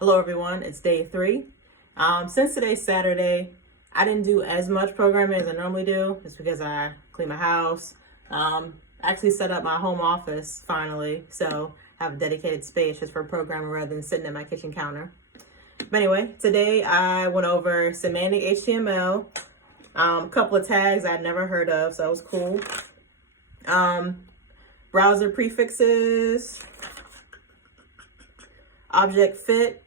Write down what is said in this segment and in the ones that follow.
Hello everyone, it's day 3. Since today's Saturday, I didn't do as much programming as I normally do. It's because I cleaned my house, actually set up my home office finally, so I have a dedicated space just for programming rather than sitting at my kitchen counter. But anyway, today I went over semantic HTML, a couple of tags I'd never heard of, so it was cool. Browser prefixes, object fit.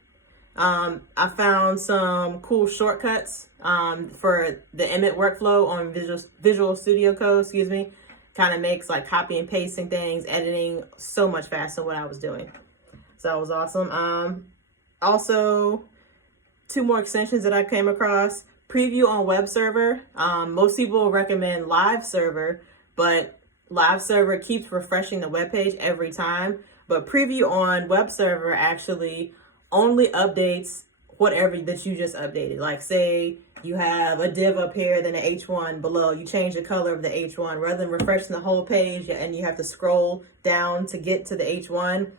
I found some cool shortcuts for the Emmet workflow on Visual Studio Code, kind of makes like copy and pasting things, editing so much faster than what I was doing. So that was awesome. Also, 2 more extensions that I came across. Preview on web server. Most people recommend live server, but live server keeps refreshing the web page every time. But preview on web server actually only updates whatever that you just updated. Like say you have a div up here, then an H1 below, you change the color of the H1 rather than refreshing the whole page and you have to scroll down to get to the H1,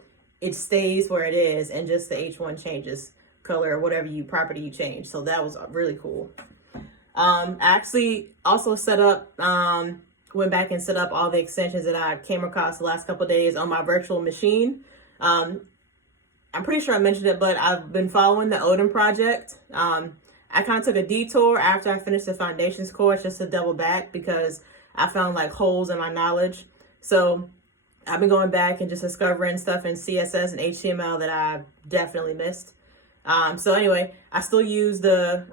it stays where it is and just the H1 changes color or whatever property you change. So that was really cool. I actually also went back and set up all the extensions that I came across the last couple of days on my virtual machine. I'm pretty sure I mentioned it, but I've been following the Odin project. I kind of took a detour after I finished the foundations course just to double back because I found like holes in my knowledge. So I've been going back and just discovering stuff in CSS and HTML that I definitely missed. So anyway, I still use the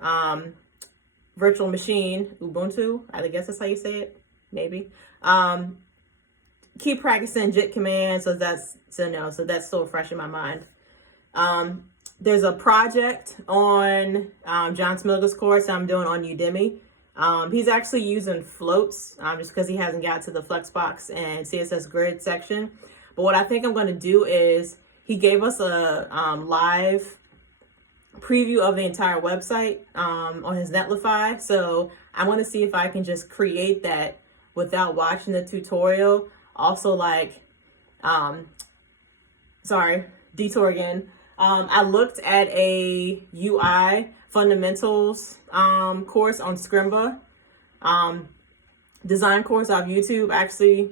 virtual machine, Ubuntu, I guess that's how you say it, maybe. Keep practicing JIT commands, so that's still fresh in my mind. There's a project on John Smilga's course I'm doing on Udemy. He's actually using floats just because he hasn't got to the Flexbox and CSS grid section. But what I think I'm going to do is he gave us a live preview of the entire website on his Netlify. So I want to see if I can just create that without watching the tutorial. Also, like, detour again. I looked at a UI fundamentals course on Scrimba. Design course off YouTube actually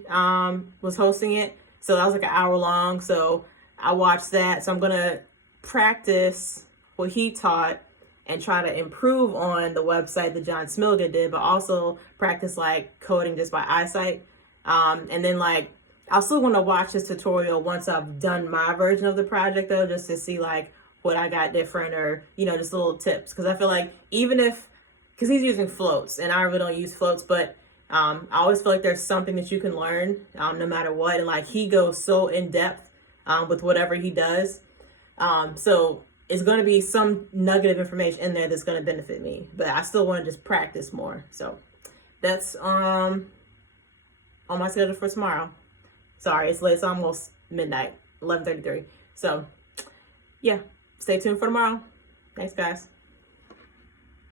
was hosting it. So that was like an hour long. So I watched that. So I'm going to practice what he taught and try to improve on the website that John Smilga did, but also practice like coding just by eyesight. And then like, I still want to watch this tutorial once I've done my version of the project though, just to see like what I got different or, just little tips. Cause I feel like cause he's using floats and I really don't use floats, but I always feel like there's something that you can learn no matter what. And like he goes so in depth with whatever he does. So it's going to be some nugget of information in there that's going to benefit me, but I still want to just practice more. So that's on my schedule for tomorrow. Sorry, it's late. It's almost midnight, 11:33. So yeah, stay tuned for tomorrow. Thanks, guys.